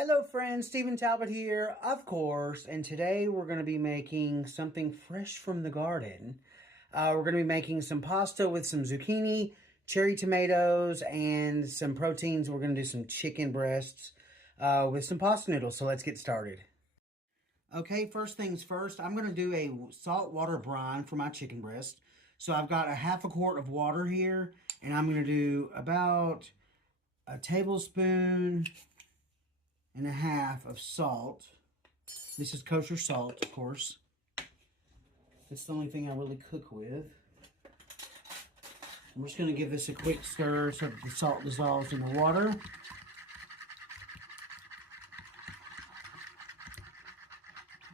Hello friends, Stephen Talbot here, of course, and today we're going to be making something fresh from the garden. We're going to be making some pasta with some zucchini, cherry tomatoes, and some proteins. We're going to do some chicken breasts with some pasta noodles, so let's get started. Okay, first things first, I'm going to do a salt water brine for my chicken breast. So I've got a half a quart of water here, and I'm going to do about a tablespoon and a half of salt. This is kosher salt, of course. It's the only thing I really cook with. I'm just going to give this a quick stir so that the salt dissolves in the water.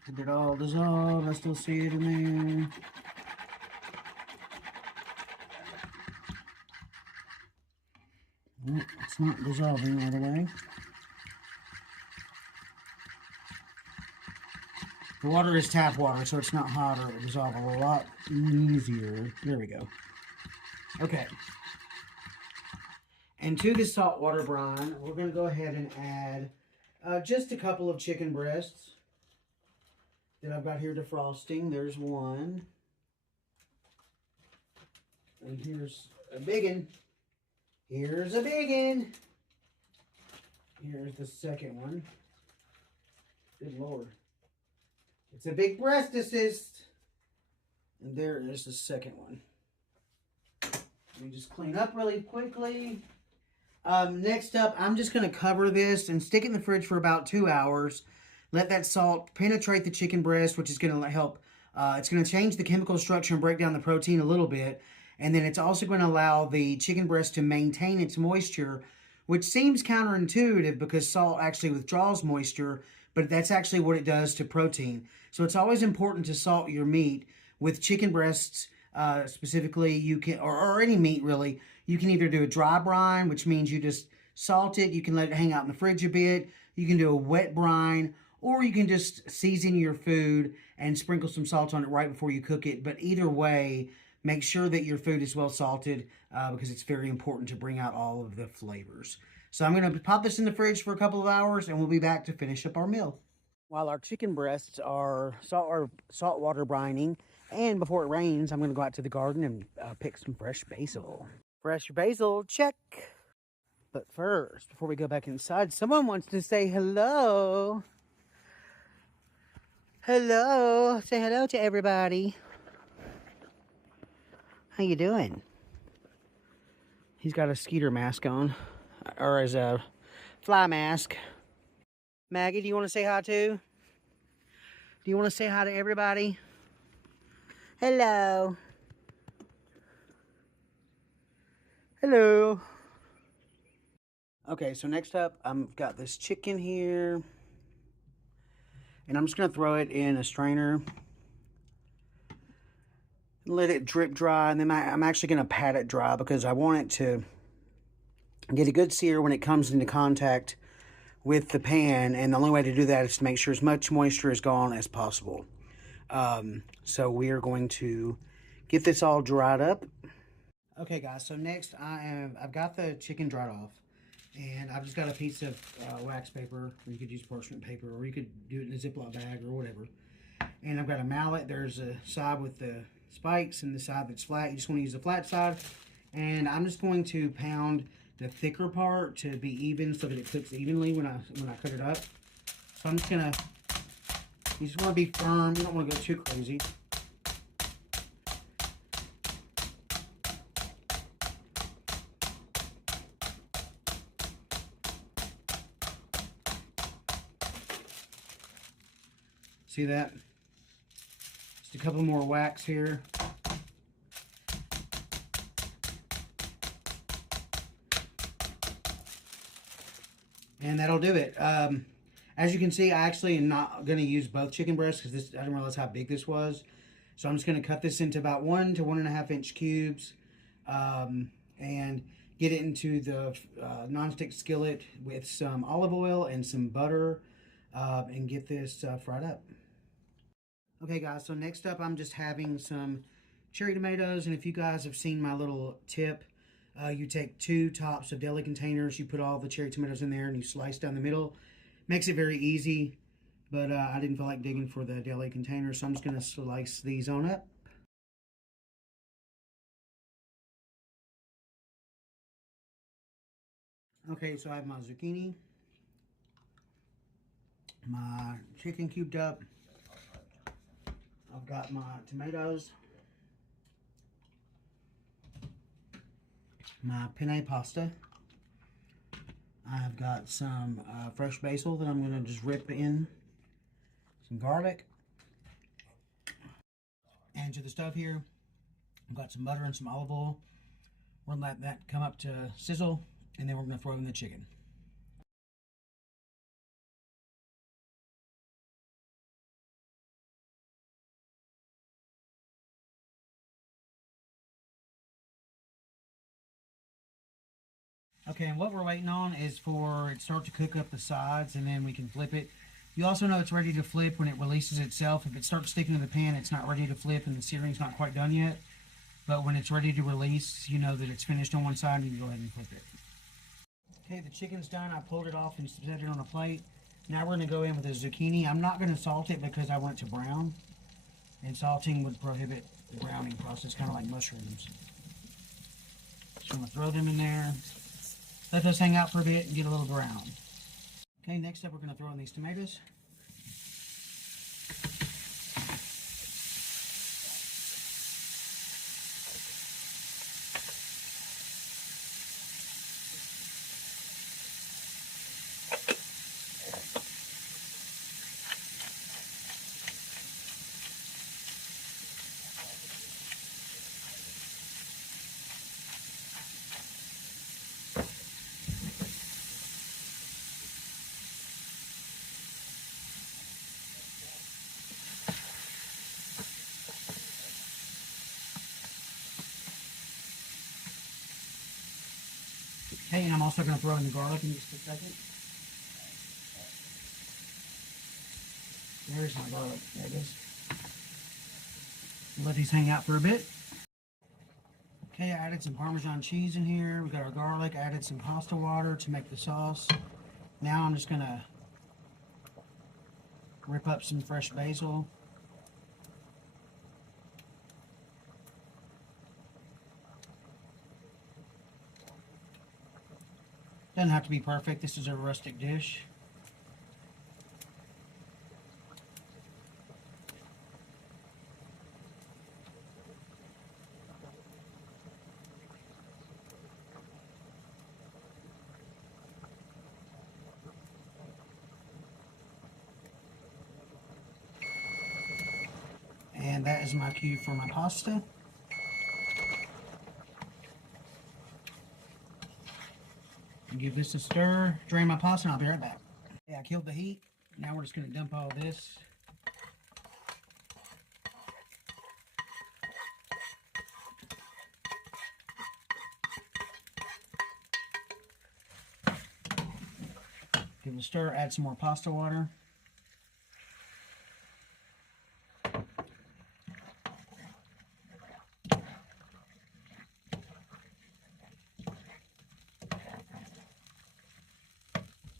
Did it all dissolve? I still see it in there. Nope, it's not dissolving all the way. The water is tap water, so it's not hot, or it will dissolve a lot easier. There we go. Okay. And to the salt water brine, we're going to go ahead and add just a couple of chicken breasts that I've got here defrosting. There's one. And here's a big one. Here's a big one. Here's the second one. Good Lord. It's a big breast assist. And there is the second one. Let me just clean up really quickly. Next up, I'm just going to cover this and stick it in the fridge for about 2 hours. Let that salt penetrate the chicken breast, which is going to help. It's going to change the chemical structure and break down the protein a little bit. And then it's also going to allow the chicken breast to maintain its moisture, which seems counterintuitive because salt actually withdraws moisture, but that's actually what it does to protein. So it's always important to salt your meat. With chicken breasts specifically, you can, or any meat really, you can either do a dry brine, which means you just salt it. You can let it hang out in the fridge a bit. You can do a wet brine, or you can just season your food and sprinkle some salt on it right before you cook it. But either way, make sure that your food is well salted because it's very important to bring out all of the flavors. So I'm going to pop this in the fridge for a couple of hours, and we'll be back to finish up our meal. While our chicken breasts are saltwater brining, and before it rains, I'm going to go out to the garden and pick some fresh basil. Fresh basil, check. But first, before we go back inside, someone wants to say hello. Hello. Say hello to everybody. How you doing? He's got a skeeter mask on, or as a fly mask. Maggie, do you want to say hi too? Do you want to say hi to everybody? Hello. Hello. Okay, so next up, I've got this chicken here. And I'm just going to throw it in a strainer. Let it drip dry, and then I'm actually going to pat it dry because I want it to get a good sear when it comes into contact with the pan, and the only way to do that is to make sure as much moisture is gone as possible. So we are going to get this all dried up. Okay guys, so next I've got the chicken dried off, and I've just got a piece of wax paper, or you could use parchment paper, or you could do it in a Ziploc bag or whatever. And I've got a mallet. There's a side with the spikes and the side that's flat. You just want to use the flat side. And I'm just going to pound the thicker part to be even so that it cooks evenly when I cut it up. So I'm just gonna, you just want to be firm. You don't want to go too crazy. See that? Just a couple more whacks here. And that'll do it. As you can see, I actually am not going to use both chicken breasts because I didn't realize how big this was. So I'm just going to cut this into about 1 to 1.5 inch cubes and get it into the nonstick skillet with some olive oil and some butter and get this fried up. Okay guys, so next up I'm just having some cherry tomatoes, and if you guys have seen my little tip, you take 2 tops of deli containers, you put all the cherry tomatoes in there, and you slice down the middle. Makes it very easy, but I didn't feel like digging for the deli container, so I'm just going to slice these on up. Okay, so I have my zucchini, my chicken cubed up. I've got my tomatoes, my penne pasta. I've got some fresh basil that I'm going to just rip in, some garlic. And to the stove here, I've got some butter and some olive oil. We're going to let that come up to sizzle, and then we're going to throw in the chicken. Okay, and what we're waiting on is for it to start to cook up the sides, and then we can flip it. You also know it's ready to flip when it releases itself. If it starts sticking to the pan, it's not ready to flip and the searing's not quite done yet. But when it's ready to release, you know that it's finished on one side, and you can go ahead and flip it. Okay, the chicken's done. I pulled it off and set it on a plate. Now we're going to go in with the zucchini. I'm not going to salt it because I want it to brown. And salting would prohibit the browning process, kind of like mushrooms. So I'm going to throw them in there. Let those hang out for a bit and get a little brown. Okay, next up we're going to throw in these tomatoes. Okay, and I'm also going to throw in the garlic in just a second. There's my garlic. There it is. Let these hang out for a bit. Okay, I added some Parmesan cheese in here. We got our garlic. I added some pasta water to make the sauce. Now I'm just going to rip up some fresh basil. Doesn't have to be perfect. This is a rustic dish. And that is my cue for my pasta. Give this a stir, drain my pasta, and I'll be right back. Okay, I killed the heat. Now we're just going to dump all this. Give it a stir, add some more pasta water.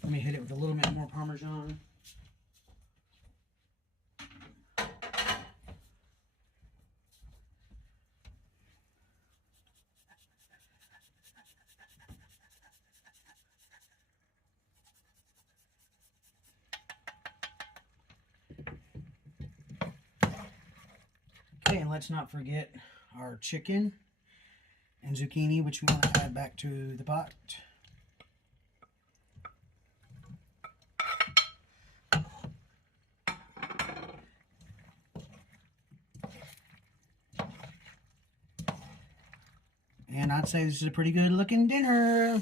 Let me hit it with a little bit more Parmesan. Okay, and let's not forget our chicken and zucchini, which we want to add back to the pot. And I'd say this is a pretty good looking dinner.